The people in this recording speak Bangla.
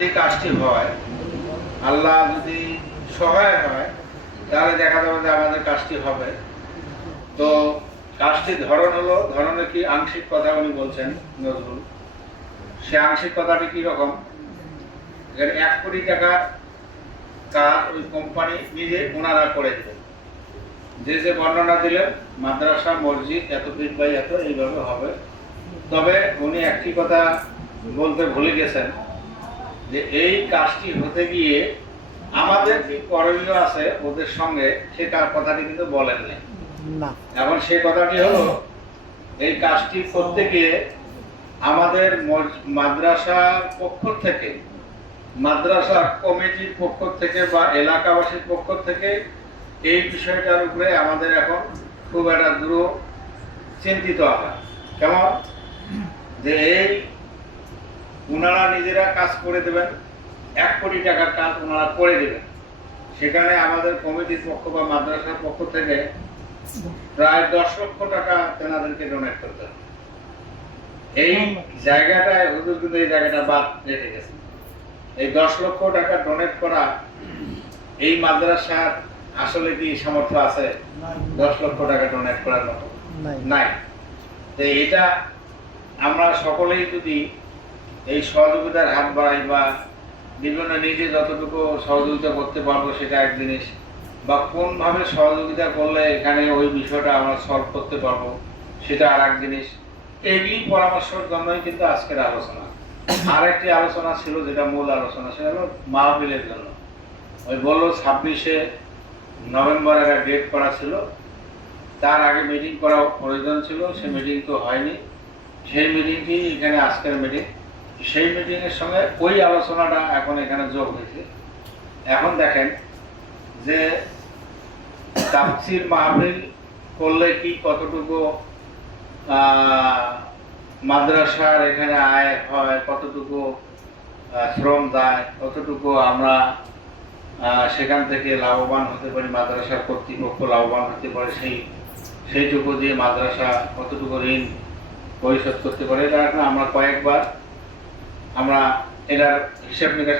এই কাজটি হয়, আল্লাহ যদি সহায় হয় তাহলে দেখা যাবে যে আমাদের কাজটি হবে। তো কাজটির ধরন হলো, ধরনের কি আংশিক কথা উনি বলছেন নজরুল। সে আংশিক কথাটি কি রকম, 1 কোটি টাকা কাজ ওই কোম্পানি নিজে ওনারা করে দেবেন। যে বর্ণনা দিলেন মাদ্রাসা মসজিদ এত ফিট বাই এত এইভাবে হবে। তবে উনি একটি কথা বলতে ভুলে গেছেন যে এই কাজটি হতে গিয়ে আমাদের কি করণীয় আছে ওদের সঙ্গে, সে কথাটি কিন্তু বলেন নাই। এখন সেই কথাটি হলো, এই কাজটি করতে গিয়ে আমাদের মাদ্রাসার পক্ষ থেকে, মাদ্রাসা কমিটির পক্ষ থেকে বা এলাকাবাসীর পক্ষ থেকে এই বিষয়টার উপরে আমাদের এখন খুব একটা দৃঢ় চিন্তিত হয়। কেমন যে এই ওনারা নিজেরা কাজ করে দেবেন, 1 কোটি টাকার কাজ ওনারা করে দেবেন, সেখানে আমাদের কমিটির পক্ষ বা মাদ্রাসার পক্ষ থেকে প্রায় 10 লক্ষ টাকা তেনাদেরকে ডোনেট করতে হবে। এই জায়গাটায় হুজুর কিন্তু এই জায়গাটা বাদ রেখে গেছে। এই 10 লক্ষ টাকা ডোনেট করা এই মাদ্রাসার আসলে কি সামর্থ্য আছে 10 লক্ষ টাকা ডোনেট করার মতো? নাই। তো এটা আমরা সকলেই যদি এই সহযোগিতার হাত বাড়াই বা বিভিন্ন নিজে যতটুকু সহযোগিতা করতে পারবো সেটা এক জিনিস, বা কোনভাবে সহযোগিতা করলে এখানে ওই বিষয়টা আমরা সলভ করতে পারবো সেটা আর এক জিনিস। এই পরামর্শের জন্যই কিন্তু আজকের আলোচনা। আর একটি আলোচনা ছিল যেটা মূল আলোচনা, সেটা হলো মাহফিলের জন্য। ওই বললো 26শে নভেম্বর একটা ডেট করা ছিল, তার আগে মিটিং করা প্রয়োজন ছিল, সেই মিটিং তো হয়নি। সেই মিটিংটি এখানে আজকের মিটিং, সেই মিটিংয়ের সঙ্গে ওই আলোচনাটা এখন এখানে যোগ হয়েছে। এখন দেখেন যে তাফসীর মাহফিল করলে কি কতটুকু মাদ্রাসার এখানে আয় হয়, কতটুকু শ্রম যায়, কতটুকু আমরা সেখান থেকে লাভবান হতে পারি, মাদ্রাসার কর্তৃপক্ষ লাভবান হতে পারে, সেইটুকু দিয়ে মাদ্রাসা কতটুকু ঋণ পরিশোধ করতে পারে, এটা আমরা কয়েকবার আমরা এটার হিসাব নিকাশ